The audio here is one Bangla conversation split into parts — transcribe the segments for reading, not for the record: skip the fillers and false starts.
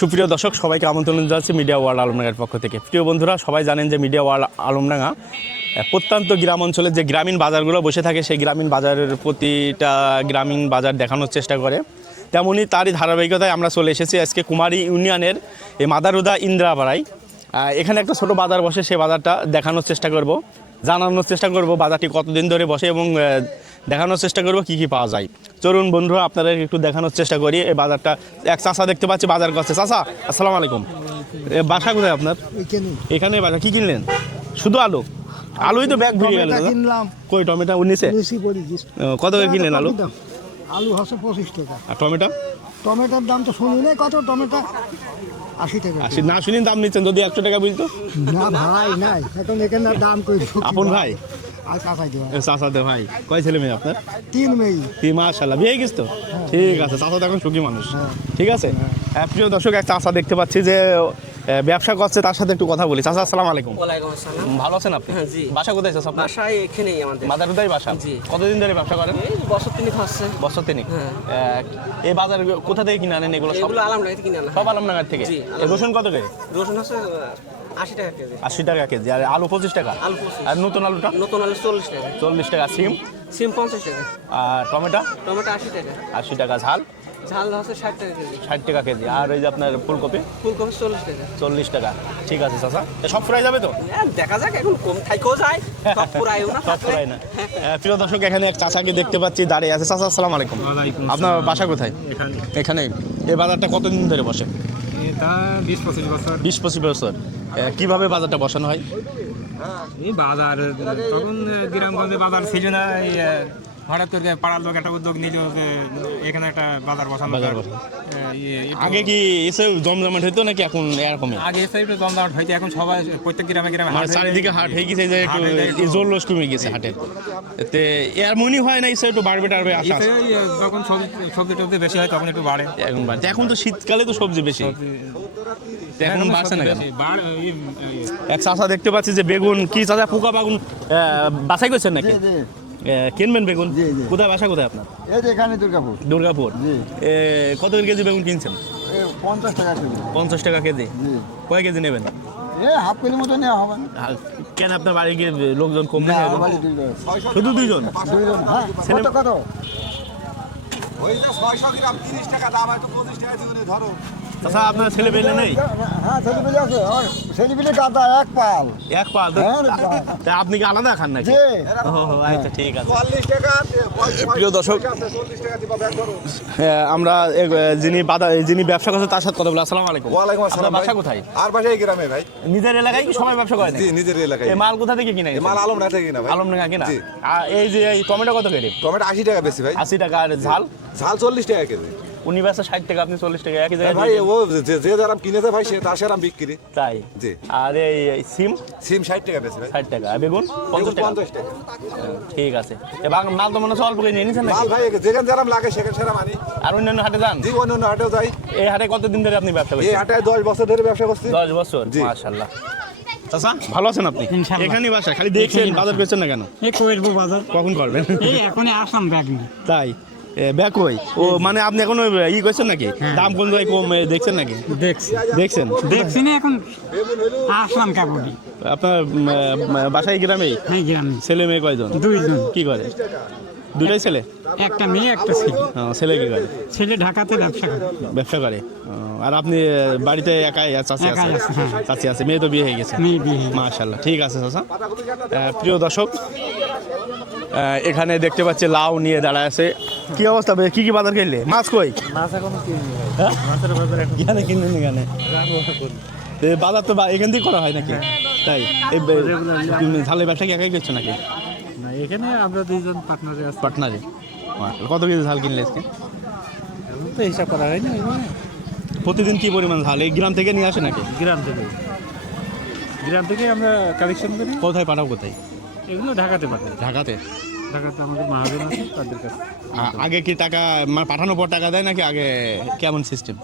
সুপ্রিয় দর্শক, সবাইকে আমন্ত্রণ জানাচ্ছি মিডিয়া ওয়ার্ল্ড আলমডাঙ্গার পক্ষ থেকে। প্রিয় বন্ধুরা, সবাই জানেন যে মিডিয়া ওয়ার্ল্ড আলমডাঙ্গা প্রত্যন্ত গ্রাম অঞ্চলের যে গ্রামীণ বাজারগুলো বসে থাকে, সেই গ্রামীণ বাজারের প্রতিটা গ্রামীণ বাজার দেখানোর চেষ্টা করে। তেমনই তারই ধারাবাহিকতায় আমরা চলে এসেছি আজকে কুমারী ইউনিয়নের এই মাদারুদা ইন্দ্রাপাড়ায়। এখানে একটা ছোট বাজার বসে, সেই বাজারটা দেখানোর চেষ্টা করব, জানানোর চেষ্টা করব বাজারটি কতদিন ধরে বসে এবং দেখানোর চেষ্টা করব কী কী পাওয়া যায়। চলুন বন্ধুরা, আপনাদের একটু দেখানোর চেষ্টা করি। এই বাজারটা এক চাচা দেখতে পাচ্ছি বাজার করছে। চাচা আসসালামু আলাইকুম। বাসা কোথায় আপনার? এখানে বাজার কি কিনলেন? শুধু আলু? আলুই তো ব্যাগ ভরে গেল। কই টমেটো 19-এ? কত করে কিনলেন আলু? আলু হচ্ছে 25 টাকা। আর টমেটো? টমেটোর দাম তো শুনি নাই, কত টমেটো 80 টাকা। 80 না শুনি দাম নিচ্ছেন, যদি 100 টাকা বুঝতো। না ভাই নাই, এখন এখানে দাম কই আপন ভাই? আর কাঁচাই দেওয়া। চাচাতে ভাই। কয় ছেলে মেয়ে আপনার? 3 মেয়ে। মাশাআল্লাহ, বিয়ে গেছে তো? ঠিক আছে, চাচা তো এখন সুখী মানুষ। ঠিক আছে। প্রিয় দর্শক, এক চাচা দেখতে পাচ্ছি যে ব্যবসা করছে, তার সাথে একটু কথা বলি। চাচা আসসালামু আলাইকুম। ওয়ালাইকুম আসসালাম। ভালো আছেন আপনি? জি। বাসা কোথায় চাচা আপনার? বাসা এখানেই আমাদের। মাদারুদাই বাসা? জি। কতদিন ধরে ব্যবসা করেন? এই বছর তিনেক হচ্ছে। বছর তিনেক। এই বাজার কোথা থেকে কিনে আনেন এগুলো? সব এগুলো আলমডাঙ্গা থেকে কিনে আনা। সব আলমডাঙ্গা থেকে? জি। রসুন কত করে? রসুন হচ্ছে 80 টাকা কেজি। 80 টাকা কেজি। আর আলু 25 টাকা? আলু 25। আর নতুন আলুটা? নতুন আলু 40 টাকা। 40 টাকা। সিম? সিম 50 টাকা। আর টমেটো? টমেটো 80 টাকা। 80 টাকা। ঝাল? ঝাল হচ্ছে 60 টাকা কেজি। 60 টাকা কেজি। আর ওই যে আপনার ফুলকপি? ফুলকপি 40 টাকা। 40 টাকা। ঠিক আছে চাচা, সব ফুরাই যাবে তো? দেখা যাক, এখন কম থাইকেও যায়, সব পুরাইও না। সব ফুরাই না। প্রিয় দর্শক, এখানে এক চাচাকে দেখতে পাচ্ছি দাঁড়িয়ে আছে। চাচা আসসালামু আলাইকুম। আপনার বাসা কোথায়? এখানে। এই বাজারটা কতদিন ধরে বসে? এটা 20-25 বছর। 20-25 বছর। কিভাবে বাজারটা বসানো হয়? এই বাজার তখন গ্রামগঞ্জে বাজার ছিল না, এই হঠাৎ করে পাড়ার লোক একটা উদ্যোগ নিল যে এখানে একটা বাজার বসানো। বাজার বসানো। আগে কি এসে জমজমাট হইতো নাকি এখন এরকমই? আগে এসে একটু জমজমাট হইতো, এখন সবাই প্রত্যেক গ্রামে গ্রামে মানে চারিদিকে হাট হয়ে গেছে, যে একটু জল্লোষ কমে গেছে হাটের। এতে এর মনে হয় না এসে একটু বাড়বে টাড়বে আশা? যখন সবজি টবজি বেশি হয় তখন একটু বাড়ে। এখন বাড়ছে। এখন তো শীতকালে তো সবজি বেশি, এখন বাড়ছে না কেন? এক চাচা দেখতে পাচ্ছি যে বেগুন কি চাচা পোকা বাগুন বাছাই করছেন নাকি? কিনবেন বেগুন? কোথায় বাসা কোথায় আপনার? এই যে এখানে দুর্গাপুর। দুর্গাপুর। কত কেজি বেগুন কিনছেন? 50 টাকা কেজি। 50 টাকা কেজি। কয় কেজি নেবেন? হাফ কেজি মতো নেওয়া হবে না। কেন আপনার বাড়ি গিয়ে লোকজন কম নেই? শুধু 2 জন? ছেলে কত? ওই যে 600 গ্রাম 30 টাকা দাম, একটু 25 টাকা দিবেন ধরো। চাচা আপনার ছেলে পেলে নেই? হ্যাঁ, ছেলেপিলে আছে। ছেলেপিলে গাদা এক পাল। এক পাল? তা আপনি কি আলাদা খান নাকি? আচ্ছা ঠিক আছে। 40 টাকা। প্রিয় দর্শক, 40 টাকা দিবা ব্যাগ ধরো। আমরা যিনি ব্যবসা করছেন তার সাথে কথা বলি। আসসালামু আলাইকুম। ওয়ালাইকুম আসসালাম। আপনার বাসা কোথায়? আর বাসা এই গ্রামে ভাই। নিজের এলাকায় কি সবাই ব্যবসা করেন? জি, নিজের এলাকায়। এই মাল কোথা থেকে কিনে? এই মাল আলমডাঙ্গা থেকে কিনা ভাই। আলমডাঙ্গা কিনা? জি। আর এই যে এই টমেটো কত করে? টমেটো 80 টাকা বেশি ভাই। 80 টাকা। আর ঝাল? ঝাল 40 টাকা কেজি। উনি বেচে 60 টাকা, আপনি 40 টাকা। একই জায়গায় ভাই ও যে যারা কিনেছে ভাই সে তার সেরাম বিক্রি। তাই? জি। আর এই সিম? সিম 60 টাকা বেশি ভাই। 60 টাকা। আর বেগুন? 50 টাকা। 50 টাকা। ঠিক আছে। এবার মাল তো মনে হচ্ছে অল্প করে নিয়ে নিয়েছেন নাকি? মাল ভাই যেখানে যেরাম লাগে সেখানে সেরাম আনি। আর অন্যান্য হাটে যান? জি, অন্য হাটেও যাই। এই হাটে কতদিন ধরে আপনি ব্যবসা এই করছেন? হাটে 10 বছর ধরে ব্যবসা করছি। 10 বছর। জি। মাশাআল্লাহ। চাচা ভালো আছেন আপনি? ইনশাআল্লাহ। এখানেই বাসা? খালি দেখছেন, বাজার করছেন না কেন? এই করবো বাজার, কখন করবেন? এই এখনই আসলাম ব্যাগ নিয়ে। তাই? ব্যাক ওই ও মানে আপনি এখন ই করছেন নাকি? দাম কোন জায়গায় কম দেখছেন নাকি? দেখছেন? দেখছি না, এখন আসলাম কেবলই। আপনার বাসায় গ্রামেই? হ্যাঁ, গ্রামে। ছেলে মেয়ে কয়জন? 2 জন। কি করে? দুটাই ছেলে? একটা মেয়ে একটা ছেলে। ছেলে কি করে? ছেলে ঢাকাতে ব্যবসা করে। ব্যবসা করে। আর আপনি বাড়িতে একাই? চাচি আছে? একাই আছে, হ্যাঁ। চাচি আছে। মেয়ে তো বিয়ে হয়ে গেছে? মেয়ে বিয়ে। মাশাআল্লাহ। ঠিক আছে চাচা। প্রিয় দর্শক, এখানে দেখতে পাচ্ছি লাউ নিয়ে দাঁড়ায় আছে। কি অবস্থা? কি কি বাজার কিনলে? মাছ কই? মাছ এখনো কিনি। হ্যাঁ? এখানে কিনলেন? এখানে বাজার তো এখান থেকে করা হয় নাকি? তাই? এই ঝালের ব্যবসা কি একাই করছো নাকি? না, এখানে আমরা 2 জন পার্টনারে আছি। পাটনারে। কত কেজি ঝাল কিনলে আজকে? এখন তো হিসাব করা হয়নি। প্রতিদিন কি পরিমাণ ঝাল এই গ্রাম থেকে নিয়ে আসে নাকি? গ্রাম থেকে আমরা কালেকশন করি। কোথায় পাঠাও? কোথায়? এগুলো ঢাকাতে পাঠাই। ঢাকাতে? ঢাকাতে আমাদের মহাজন আছে, তাদের কাছে। আগে কি টাকা মানে পাঠানোর পর টাকা দেয় নাকি? আগে কেমন সিস্টেম?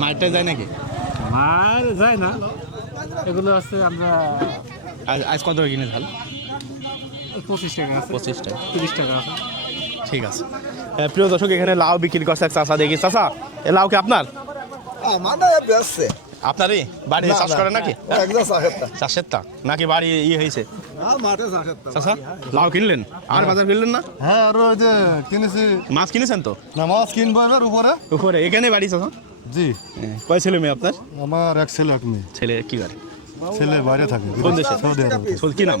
মারটা যায় নাকি? মার যায় না, এগুলো আছে আমরা। আজ কত করে কিনে ঝাল? 25 টাকা আছে, 25 টাকা। 30 টাকা আছে। ঠিক আছে। প্রিয় দর্শক, এখানে লাউ বিক্রি করছে এক চাচা দেখি। চাচা, এ লাউ কি আপনার? মানে বেসছে আপনারই বাড়ি চাষ করে নাকি একদম চাষেরটা চাষের তা নাকি বাড়ি হয়েছে মাঠে চাষেরটা চাষা লাউ কিনলেন আর বাজার কিনলেন না হ্যাঁ আর ওই যে কিনেছি মাছ কিনেছেন তো না মাছ কিনবো এবার উপরে উপরে এখানে বাড়ি চাষা জি কয় ছেলে মেয়ে আপনার আমার এক ছেলে এক মেয়ে ছেলে কি করে ছেলে বাইরে থাকে কোন দেশে? সৌদি আরবে সৌদি কি নাম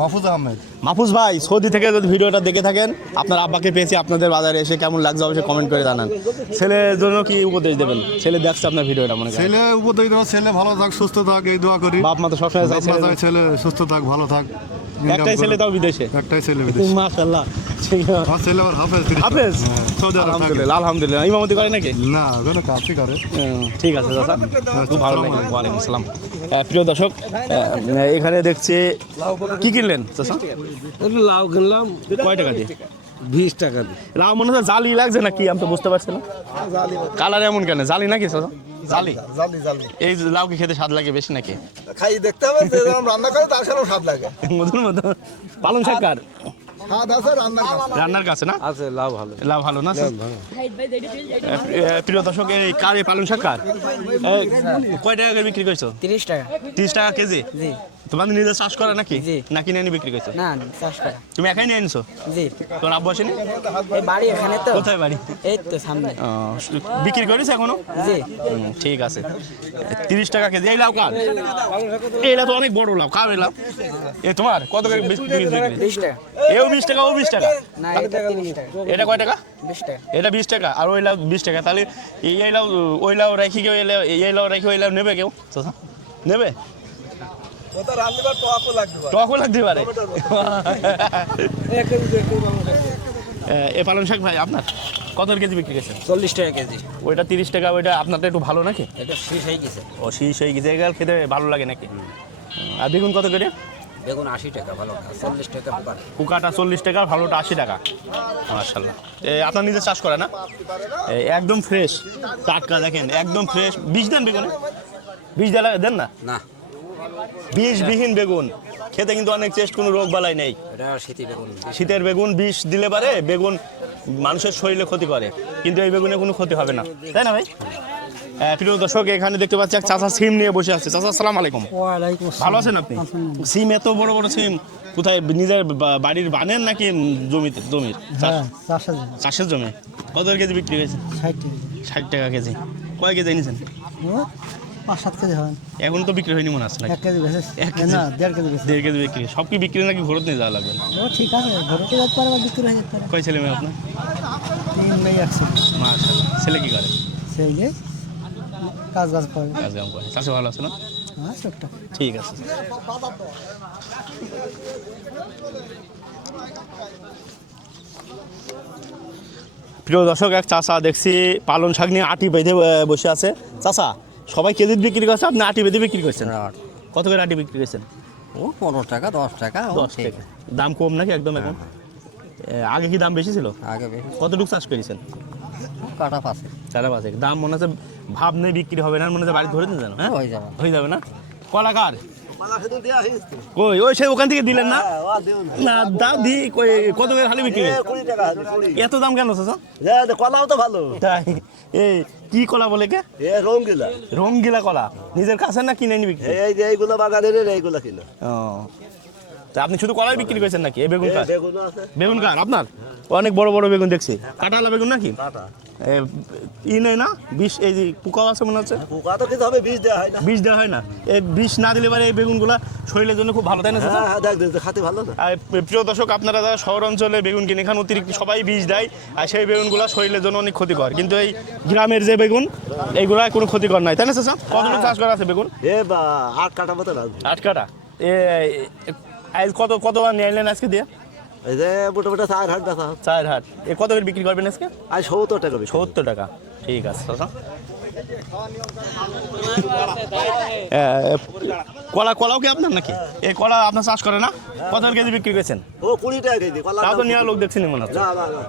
মাহফুজ আহমেদ মাহফুজ ভাই সৌদি থেকে যদি ভিডিওটা দেখে থাকেন আপনার আব্বাকে পেয়েছি আপনাদের বাজারে এসে কেমন লাগছে অবশ্যই কমেন্ট করে জানান ছেলের জন্য কি উপদেশ দেবেন ছেলে দেখছে আপনার ভিডিওটা মনে করেন ছেলে উপদেশ দেওয়া ছেলে ভালো থাক সুস্থ থাক এই দোয়া করি বাপ মা তো সবসময় চাই ছেলে আপনার ছেলে সুস্থ থাক ভালো থাক একটাই ছেলে তাও বিদেশে একটাই ছেলে বিদেশে মাশাআল্লাহ ঠিক আছে আমার ছেলে আবার হাফেজ হাফেজ সৌদি আরব থাকে আলহামদুলিল্লাহ আলহামদুলিল্লাহ ইমামতি করে নাকি না ওখানে কাজই করে ঠিক আছে দাদা খুব ভালো লাগলো ওয়ালাইকুম আসসালাম প্রিয় দর্শক এখানে দেখছি কি কিনলেন চাচা লাউ কিনলাম কয় টাকা দিয়ে 20 টাকা দিয়ে। লাউ মনে হচ্ছে জালি লাগছে নাকি আমি তো বুঝতে পারছি না কালার এমন কেন জালি নাকি চাচা জালি জালি জালি এই লাউ কি খেতে স্বাদ লাগে বেশি নাকি খাই দেখতে হবে যে রকম রান্না করে তার সাথে স্বাদ লাগে মধুর মতো পালং শাক কার স্বাদ আছে রান্না রান্নার কাছে না আছে লাউ ভালো লাউ ভালো না প্রিয় দর্শক এই কার এই পালং শাক কার কয় টাকা করে বিক্রি করছো 30 টাকা 30 টাকা কেজি জি তোমাদের নিজে চাষ করা নাকি জি। না কিনে এনে বিক্রি করছো না 60 টাকা তুমি একাই নিয়ে এনেছো জি তোর আব্বু আসেনি এই বাড়ি এখানে তো কোথায় বাড়ি এই তো সামনে ও, বিক্রি করেছে এখনো জি ঠিক আছে 30 টাকা কেজি এই লাউ কার এইটা তো অনেক বড় লাউ কার এই লাউ এ তোমার কত করে বিক্রি 20 টাকা এও 20 টাকা ও 20 টাকা না এটা 30 টাকা এটা কয় টাকা 20 টাকা এটা 20 টাকা আর ওই লাউ 20 টাকা তাহলে এই লাউ ওই লাউ রেখে কেউ এই লাউ রেখে ওই লাউ নেবে কেউ চাচা? নেবে ওটা রান্নার টকও লাগবে টকও লাগতে পারে এ পালং শাক ভাই আপনার কত কেজি বিক্রি করেছেন 40 টাকা কেজি ওইটা 30 টাকা ওইটা আপনারটা একটু ভালো নাকি এটা শেষ হয়ে গেছে ও শীষ হয়ে গেছে এগুলো খেতে ভালো লাগে নাকি আর বেগুন কত করে বেগুন 80 টাকা ভালো 40 টাকা পার কুকাটা 40 টাকা ভালোটা 80 টাকা মাশাআল্লাহ আপনার নিজে চাষ করে না একদম ফ্রেশ টাটকা দেখেন একদম ফ্রেশ বীজ দেন বেগুনে বীজ দেন না না বীজবিহীন বেগুন খেতে কিন্তু অনেক টেস্ট কোনো রোগ বালাই নেই এটা শীতি বেগুন শীতের বেগুন বিষ দিলে পারে বেগুন মানুষের শরীরে ক্ষতি করে কিন্তু এই বেগুনে কোনো ক্ষতি হবে না তাই না ভাই প্রিয় দর্শক এখানে দেখতে পাচ্ছি এক চাচা সিম নিয়ে বসে আছে চাচা আসসালামু আলাইকুম ওয়ালাইকুম ভালো আছেন আপনি সিম এত বড় বড় সিম কোথায় নিজের বাড়ির বানেন নাকি জমিতে জমির চাষের জমি কত কেজি বিক্রি হয়েছে 60 টাকা কেজি কয় কেজি এনেছেন 5-7 কেজি হবেন এখন তো বিক্রি হয়নি মনে আছে নাকি 1 কেজি বেশি এক কেজি? না 1.5 কেজি বেশি 1.5 কেজি বিক্রি সব কি বিক্রি নাকি ঘরত নিয়ে যাওয়া লাগবে ও ঠিক আছে ঘরতে যেতে পারে বা বিক্রি হয়ে যেতে পারে কয় ছেলে মেয়ে আপনার 3 নেই একশো মাশাআল্লাহ ছেলে কি করে সেই যে কাজ করে কাজ কাম করে চাষে ভালো আছে না হ্যাঁ ছোট্ট ঠিক আছে প্রিয় দর্শক এক চাচা দেখছি পালন শাক নিয়ে আটি বেঁধে বসে আছে চাচা সবাই কেজি বিক্রি করছে আপনি আটি বেঁধে বিক্রি করছেন কত করে আটি বিক্রি করছেন ও 15 টাকা 10 টাকা 10 টাকা দাম কম নাকি একদম এখন আগে কি দাম বেশি ছিল আগে বেশি কতটুকু চাষ করেছেন কাটা পাশে চারা পাঁচে দাম মনে হচ্ছে ভাব নেই বিক্রি হবে না মনে হচ্ছে বাড়ি ধরে নিয়ে জানো হ্যাঁ হয়ে যাবে হয়ে যাবে না কলাকার কই ওই সে ওখান থেকে দিলেন না না দাম দি কই কত করে খালি বিক্রি এত দাম কেন চাচা কলাও তো ভালো তাই এই কি কলা বলে কে এ রঙ্গিলা রঙ্গিলা কলা নিজের কাছে না কিনে নি বিক্রি এই যে এইগুলো বাগানের এইগুলো কিলো ও তা আপনি শুধু কলাই বিক্রি করেছেন নাকি এই বেগুন কার বেগুন আছে বেগুন কার আপনার অনেক বড় বড় বেগুন দেখছি কাঁটালা বেগুন নাকি ই নেই না বিষ এই যে পোকাও আছে মনে হচ্ছে পোকা তো কিছু হবে বীজ দেওয়া হয় না বিষ দেওয়া হয় না এই বিষ না দিলে পারে এই বেগুনগুলা শরীরের জন্য খুব ভালো তাই না চাচা? হ্যাঁ দেখ খাতে ভালো না আর প্রিয় দর্শক আপনারা যারা শহর অঞ্চলে বেগুন কিনে খান অতিরিক্ত সবাই বীজ দেয় আর সেই বেগুনগুলো শরীরের জন্য অনেক ক্ষতিকর কিন্তু এই গ্রামের যে বেগুন এইগুলা কোনো ক্ষতিকর নাই তাই না চাচা কতটুকু চাষ করা আছে বেগুন এ বা 8 কাটা মতো লাগবে 8 কাটা আজ কতবার নিয়ে এলেন আজকে দিয়ে এই যে মোটামুটি 4 হাট বেচা 4 হাট কত করে বিক্রি করবেন আজকে আর 70 টাকা বেশি 70 টাকা ঠিক আছে চাচা কলাও কি আপনার নাকি এই কলা আপনার চাষ করে না কত কেজি বিক্রি করেছেন ও 20 টাকা কেজি কলা তাও তো নেওয়া লোক দেখছেন মনে হচ্ছে না না না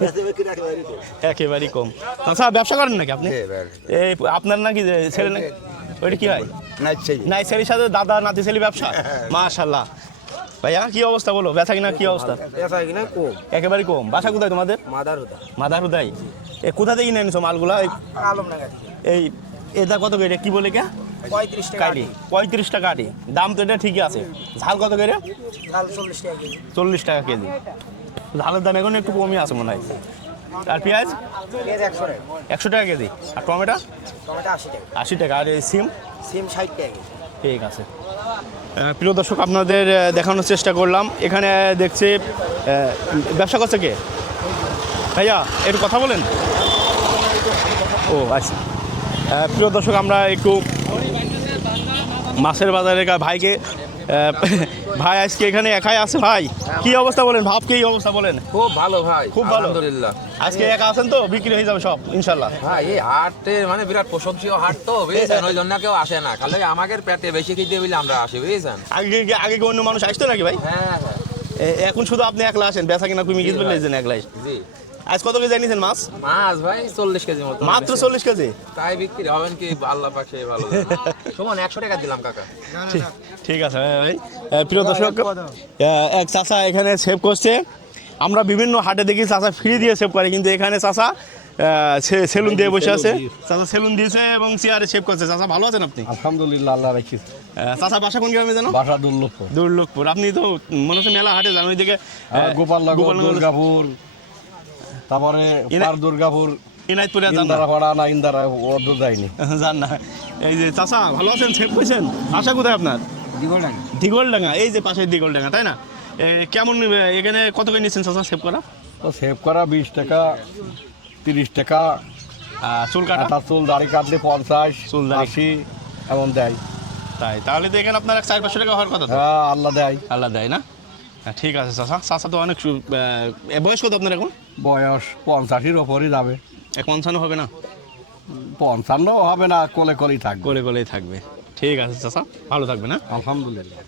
বেশি বিক্রি একেবারে কম। একেবারেই কম আচ্ছা ব্যবসা করেন নাকি আপনি এই আপনার নাকি যে ছেলে নাকি ওইটা কি হয় নাই সেই নাই ছেলের সাথে দাদা নাতি ছেলে ব্যবসা মাশাআল্লাহ ভাইয়া কি অবস্থা বলো, বেচা কিনা কি অবস্থা? বেচা কিনা কম। একেবারে কম। বাসা কোথায় তোমাদের? মাদারহুদা। মাদারহুদাই। এ কোথা থেকে কিনে এনেছো মালগুলা? আলমডাঙ্গা থেকে। এই এটা কত করে কি বলে কে? 35 টাকা কাটি 35 টাকা কাটি। দাম তো এটা ঠিকই আছে। ঝাল কত করে? ঝাল 40 টাকা কেজি। 40 টাকা কেজি। ঝালের দাম এখন একটু কমই আছে মনে হয়। আর পেঁয়াজ? পেঁয়াজ 100 টাকা। 100 টাকা কেজি। আর টমেটো? টমেটো 80 টাকা। 80 টাকা। আর এই সিম? সিম 60 টাকা কেজি। ঠিক আছে। প্রিয় দর্শক, আপনাদের দেখানোর চেষ্টা করলাম। এখানে দেখছি ব্যবসা করছে কে? ভাইয়া একটু কথা বলেন। ও আচ্ছা। প্রিয় দর্শক, আমরা একটু মাছের বাজারের ভাইকে ভাই আজকে এখানে একাই আছে। ভাই কি অবস্থা বলেন, ভাব কি অবস্থা বলেন? খুব ভালো ভাই, খুব ভালো। আলহামদুলিল্লাহ। আজকে একা আছেন তো, বিক্রি হয়ে যাবে সব ইনশাল্লাহ। ভাই এই হাটে মানে বিরাট প্রশংসীয় হাট তো, বুঝেছেন, ওই জন্য কেউ আসে না, খালি আমাদের পেটে বেশি খেতে বলে আমরা আসি, বুঝেছেন। আগে কি অন্য মানুষ আসতো নাকি ভাই? হ্যাঁ এখন শুধু আপনি একলা আসেন, বেচা কিনা কুমি গিয়ে বললেন একলাই। জি। আজ কত কেজি নিয়েছেন মাছ? মাছ ভাই 40 কেজি মতো। মাত্র 40 কেজি? তাই বিক্রি হবেন কি আল্লাহ পাক সেই ভালো জানে। সমান 100 টাকা দিলাম কাকা। ঠিক আছে ভাই। প্রিয় দর্শক, এক চাচা এখানে সেভ করছে। আমরা বিভিন্ন হাটে দেখি চাচা ফ্রি দিয়ে সেভ করে, কিন্তু এখানে চাচা সেলুন দিয়ে বসে আছে। চাচা সেলুন দিয়েছে এবং চেয়ারে সেভ করছে। চাচা ভালো আছেন আপনি? আলহামদুলিল্লাহ, আল্লাহ রাখিস। চাচা বাসা কোন গ্রামে জানো? বাসা দুর্লভপুর। দুর্লভপুর। আপনি তো মনে হচ্ছে মেলা হাটে যান ওইদিকে। গোপালনগর, দুর্গাপুর, তারপরে পার দুর্গাপুর, ইনাইতপুরে যান না? ইন্দারা পাড়া না, ইন্দারা অর্ধ যায়নি। যান না। এই যে চাচা ভালো আছেন, সেভ করছেন? বাসা কোথায় আপনার? দিগলডাঙ্গা। এই যে পাশে দিগলডাঙ্গা, তাই না? কেমন এখানে কত করে নিচ্ছেন চাচা সেভ করা? তো সেভ করা 20 টাকা, 30 টাকা। চুল কাটা? তার চুল দাড়ি কাটলে 50, চুল দাড়ি। 80 এমন দেয়। তাই? তাহলে তো এখানে আপনার 400-500 টাকা হওয়ার কথা তো। হ্যাঁ, আল্লাহ দেয়। আল্লাহ দেয় না? হ্যাঁ, ঠিক আছে চাচা। চাচা তো অনেক বয়স কত আপনার এখন? বয়স 50-এর ওপরই যাবে। 55 হবে না? 55 হবে না, কোলে কোলেই থাকবে। কোলে কোলেই থাকবে। ঠিক আছে চাচা, ভালো থাকবে না? আলহামদুলিল্লাহ।